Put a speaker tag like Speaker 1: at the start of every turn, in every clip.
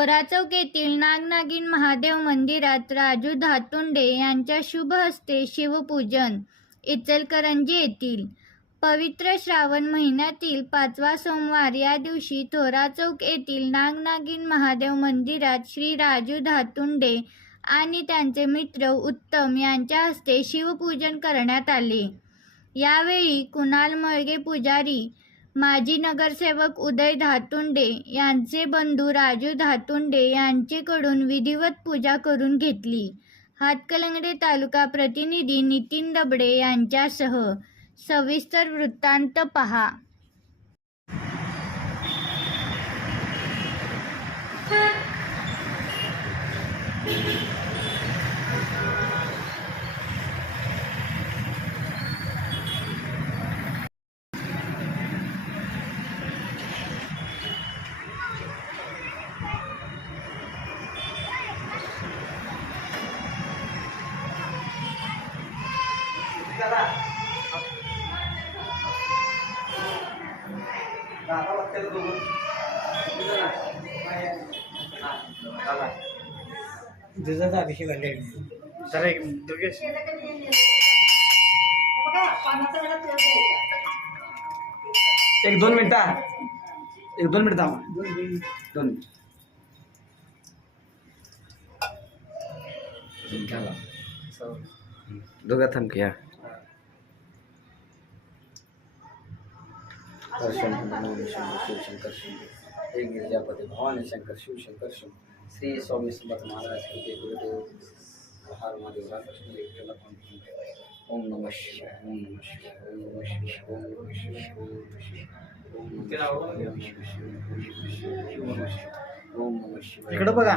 Speaker 1: थोरा चौक येथील नागनागिन महादेव मंदिरात राजू धातुंडे यांच्या शुभ हस्ते शिवपूजन इचलकरंजी येथील पवित्र श्रावण महिन्यातील पाचवा सोमवार या दिवशी थोरा चौक येथील नागनागिन महादेव मंदिरात श्री राजू धातुंडे आणि त्यांचे मित्र उत्तम यांच्या हस्ते शिवपूजन करण्यात आले. यावेळी कुणाल मळगे पुजारी माजी नगरसेवक उदय धातुंडे यांचे बंधू राजू धातुंडे यांचेकडून विधिवत पूजा करून घेतली. हातकलंगडे तालुका प्रतिनिधी नितीन दबडे यांच्यासह सविस्तर वृत्तांत पहा.
Speaker 2: दुधाचा अभिषेक घडले
Speaker 3: जरा एक दुर्गेश. एक दोन मिनिटं एक दोन मिनिट थांबा. दोन मिनिट. दोघा थांब हा दर्शन नमः शंकर शिवशंकर शंकर हे गिरिजापती भवानी शंकर शिवशंकर शंकर श्री स्वामी समर्थ महाराज की जय गुरुदेव। हर महादेव राधाकृष्ण विठ्ठल ओम नमः शिवाय ओम नमः शिवाय ओम नमः शिवाय ओम नमः शिवाय ओम नमः शिवाय ओम नमः शिवाय ओम नमः शिवाय ओम नमः शिवाय।
Speaker 2: इकडं बघा.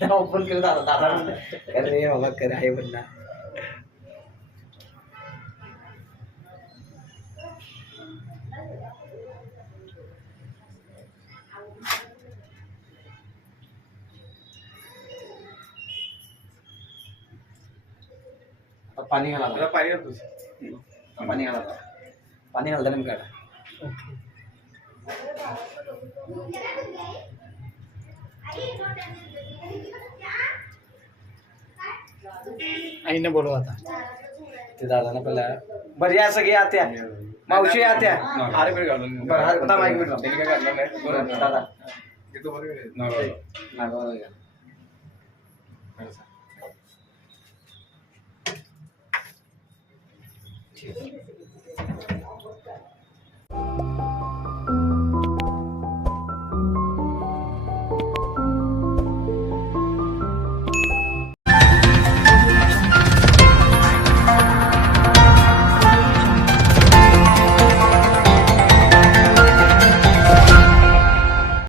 Speaker 3: तेव्हा फोन केला दादा दादा. म्हणले, अरे बाबा कर आहे म्हणला. आता पाणी घाला
Speaker 4: जरा पाणी घाल तुझी
Speaker 3: आता पाणी घाला आता. पाणी घालता नेमकं काढा.
Speaker 2: आईने बोलवा आता.
Speaker 3: ते दादाला पहिला बरं या सगळी आत्या. मावशी आत्या.
Speaker 4: हारे पेड घालून
Speaker 3: बरं, हारे- थांबा एक मिनिट.
Speaker 4: त्यांनी काय घातलं नाही.
Speaker 3: बरं,
Speaker 4: बरं.
Speaker 3: दादा.
Speaker 4: बरं.
Speaker 3: नागावर.